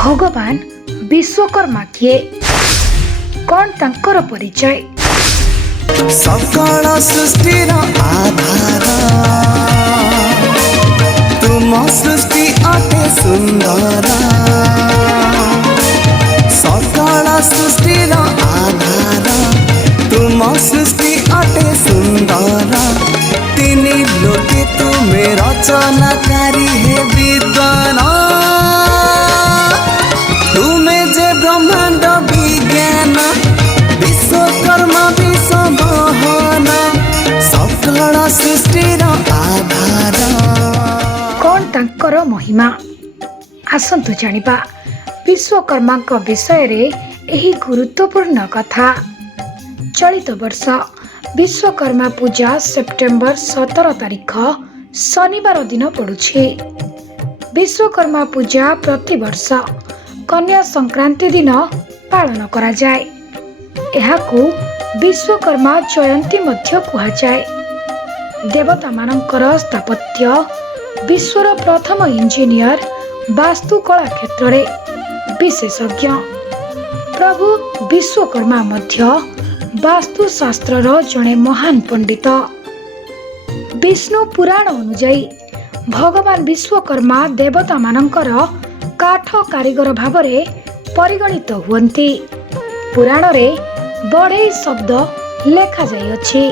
भगवान विश्वकर्मा किए कौन तांकर परिचय सकल सृष्टिर आधार तुम सृष्टि अटे सुंदर सकल सृष्टिर आधार तुम सृष्टि अटे सुंदर तीन लोके तुम्हें रचनाकारी है विद्वान तुम्हें जे ब्रह्मांड विज्ञान विश्वकर्मा विश्वमोहन सकल सृष्टिर आधार कौन तांकर महिमा आसंतु जानिबा विश्वकर्मा विषय रे एही गुरुत्वपूर्ण कथा। चलित वर्ष विश्वकर्मा पूजा सेप्टेम्बर 17 तारिख शनिवार दिन पड़ुछि। विश्वकर्मा पूजा प्रतिवर्ष कन्या संक्रांति दिन पालन करा जाए। एहाकू विश्वकर्मा जयंती मध्य कुहा जाए। देवता मानकर स्थापत्य विश्वर प्रथम इंजीनियर वास्तुकला क्षेत्र रे विशेषज्ञ प्रभु विश्वकर्मा मध्य वास्तुशास्त्र जड़े महान पंडित। विष्णु पुराण अनुसार भगवान विश्वकर्मा देवता मानकर काठ कारीगर भावरे परिगणित हुअन्ति। पुराण रे बढ़ई शब्द लेखा जाई अछि।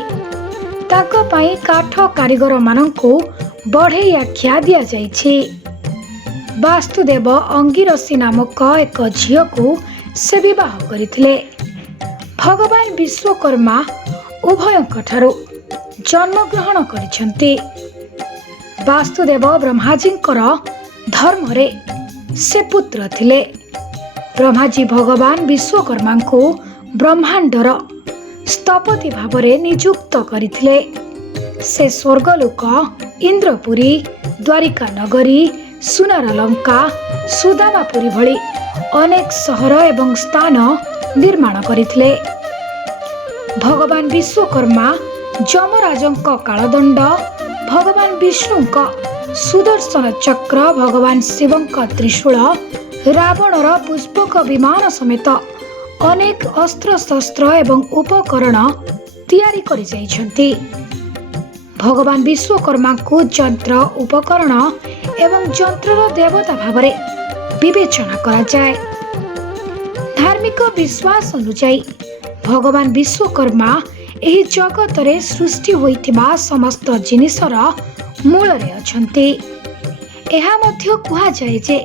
ताको पई काठ कारीगर माननकु बढ़ई आख्या दिया जाइछि। वास्तुदेव अंगिरसी नामक एक झियो को से विवाह करथिले। भगवान विश्वकर्मा उभयଙ୍କ ठारू जन्म ग्रहण करिसंती। वास्तुदेव ब्रह्माजींकर धर्म रे से पुत्र थिले। ब्रह्माजी भगवान विश्वकर्मा को ब्रह्मांडर स्थपति भावरे नियुक्त करथिले। से स्वर्गलोक इंद्रपुरी द्वारिका नगरी सुनार लंका सुदामापुरी भली अनेक सहर एवं स्थान निर्माण करथिले। भगवान विश्वकर्मा जमराजंक कालदंड भगवान विष्णुंक सुदर्शन चक्र भगवान शिवंक त्रिशूल रावणर पुष्पक विमान समेत अनेक अस्त्र शस्त्र एवं उपकरण तैयारी करि जाइछन्ति। भगवान विश्वकर्मा को यंत्र उपकरण एवं यंत्रर देवता भावरे विवेचना करा जाए। धार्मिक विश्वास अनुसार भगवान विश्वकर्मा एही जगत रे सृष्टि होइतिबा समस्त जिनिसर मूल रे अछन्ति। एहा मध्य कुहा जाए जे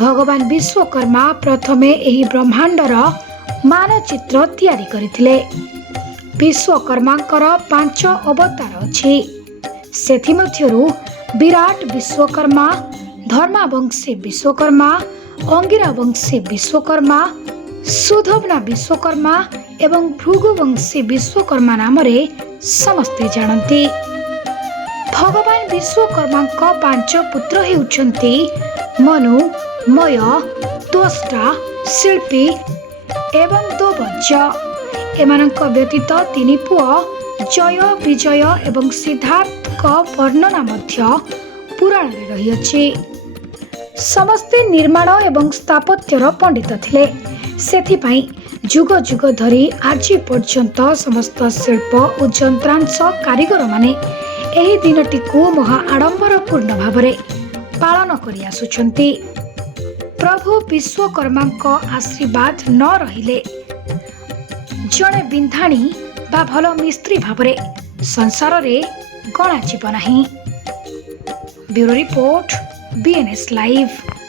भगवान विश्वकर्मा प्रथमे एही ब्रह्मांडर मानचित्र तैयारी करथिले। विश्वकर्मांकर 5 अवतार अछि। सेथि मध्यरु विराट विश्वकर्मा, धर्मावंशी विश्वकर्मा, अंगिरावंशी विश्वकर्मा, सुधवना विश्वकर्मा एवं भृगुवंशी विश्वकर्मा नाम रे समस्ते जानती। भगवान विश्वकर्मांक 5 पुत्र हेउछन्ति मनु, मय, त्वष्टा, शिल्पी एवं दोबज्ज। एमानंक व्यतीत 3 पुआ जय, विजय एवं सिद्धार्थ वर्णना मध्य पुराण रे रही अछि। समस्ते निर्माण एवं स्थापत्यर पंडित थिले। सेथि पई जुग जुग धरी आज पर्यंत समस्त शिल्प और यंत्रांश कारीगर माने एही दिनटी को महा आडंबर पूर्ण भावरे पालन करि आसुछन्ति। प्रभु विश्वकर्मांक आशीर्वाद न रहिले जड़े बिंधाणी बा भल मिस्त्री भावरे संसार रे गणा जीव नाही। Bureau report BNS live.